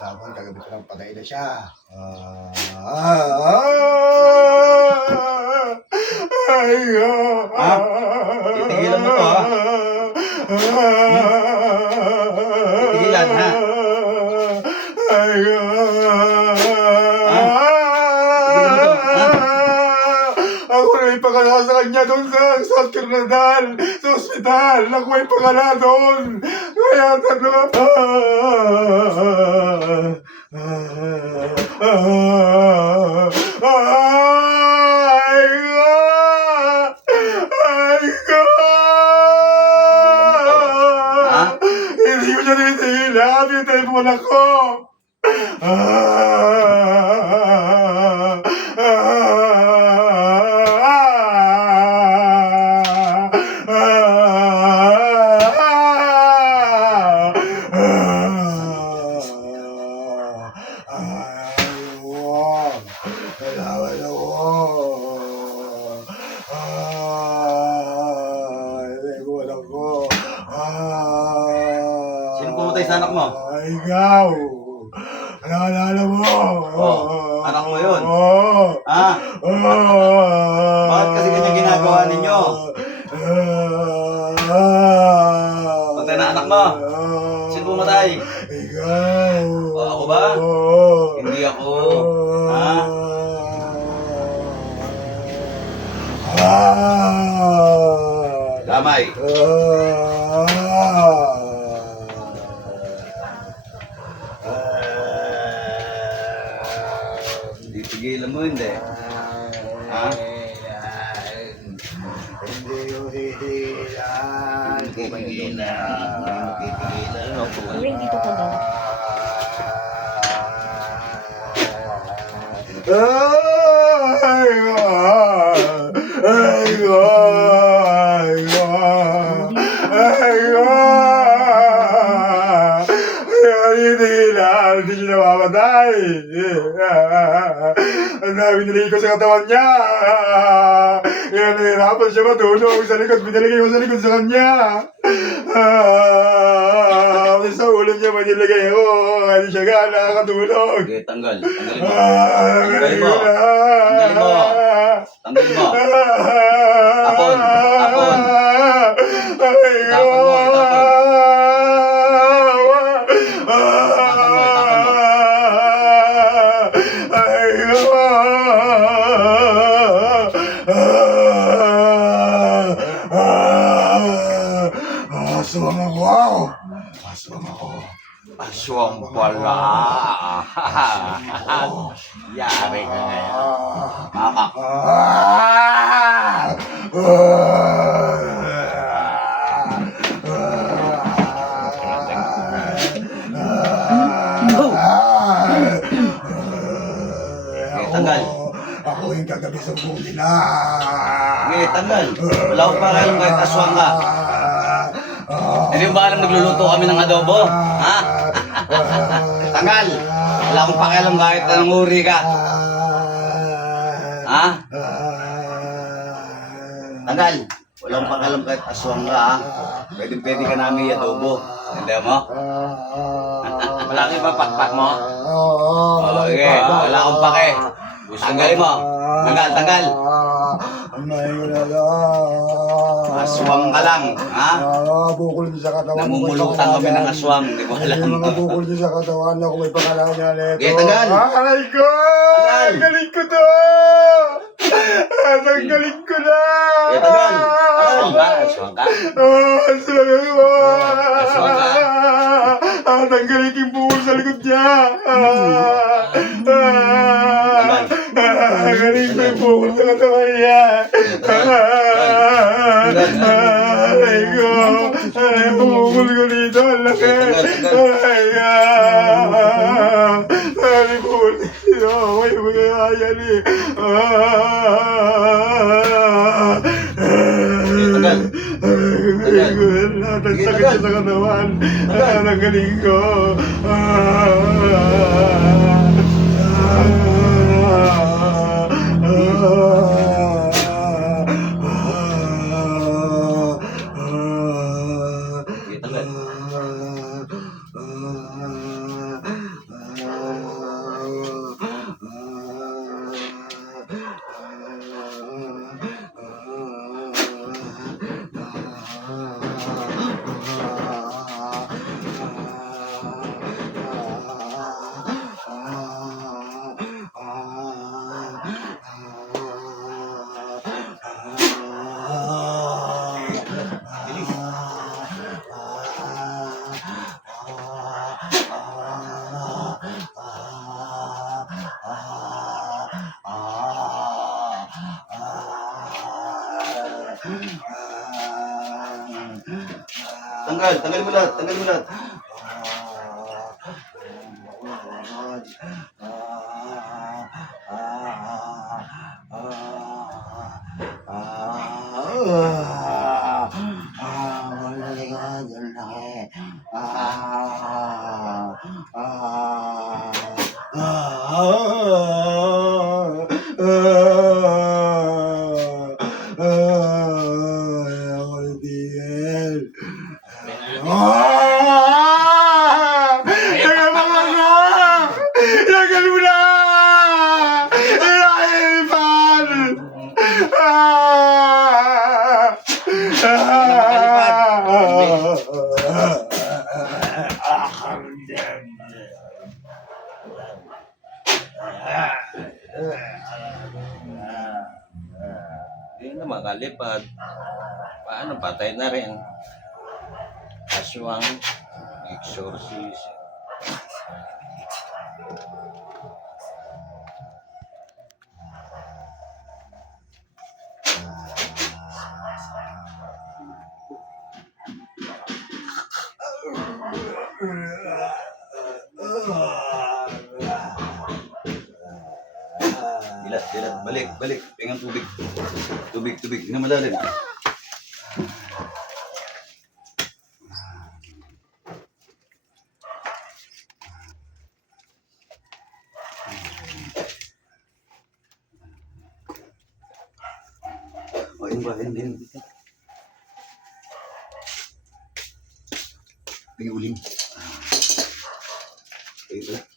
Habang kagabi ko lang patay na siya. Titigilan mo to, ha? Titigilan, ha? Ako na ipakala sa kanya doon sa Trinidad, sa ospital. Ako ay ipakala doon. Kaya hindi ko siya titigilan. Tinitelephone ako. Sino pumatay sa anak mo? Ikaw. Naalala mo? Anak mo yun? Ha? Bakit kasi ganyan ginagawa ninyo? Patay na anak mo? Sino pumatay? Ikaw. Ako ba? Hindi ako. Ha? Damay. Titigilan mo, hindi. Ha? Hindi ko titigilan. Uy, dito ka daw. Hindi siya namamatay. Ang dami nilagay ko sa katawan niya. Kaya nahirapan siya matulog sa likod. Binilagay ko sa likod sa kanya. Sa ulo niya may nilagay ko. Hindi siya nakakatulog. Okay, tanggal. Tanggalin mo. Tanggalin mo. Tanggalin mo. Tanggalin mo. Tapon. Tapon. Tapon mo. Tapon. Aswang ako! Aswang ako! Aswang pala. Yari ka ngayon. Mama. Tanggal. Ako yung kagabi sa buong nila. Okay, tanggal. Wala ko pa kayo kahit aswang ka. Hindi mo ba alam nagluluto kami ng adobo? Ha? Tanggal. Wala akong pakialam kahit anong uri ka. Ha? Tanggal. Wala akong pakialam kahit aswang ka, ha? Pwede ka namin i-adobo. Hindi mo? Malaki ba pakpak mo? Okay, wala akong pake. Tanggalin mo. Tanggal. Aswang ka lang, ha? Bukol din sa katawan. Namumulutan kami ng aswang, di mo alam. Yung mga bukol din sa katawan na kung may pangalan niya nito. Okay, tanggal. Aray ko! Tanggal. Galing ko to! Tanggalin ko na! Okay, tanggal. Aswang ka? Aswang ka? Aswang ako! Aswang ka? Tanggalin yung bukol sa likod niya! Tanggal. Galing ko yung bukol sa katawan niya! Aray ko! Aray, bukol ko dito! Ang laki! Aray ka! Aray, bukol dito! May magayayan eh! Tanggal. Galing ko! Lahat ang sakit sa katawan! Ang galing ko! Tanggalin mo lahat. Tanggalin mo lahat. Hindi na makalipad. Paano patay na rin? Aswang exorcist. Dilat. Balik. Pengen tubig. Tubig. Hindi na malalim. Oh, yun ba? Yun. Tingin uling. Ito.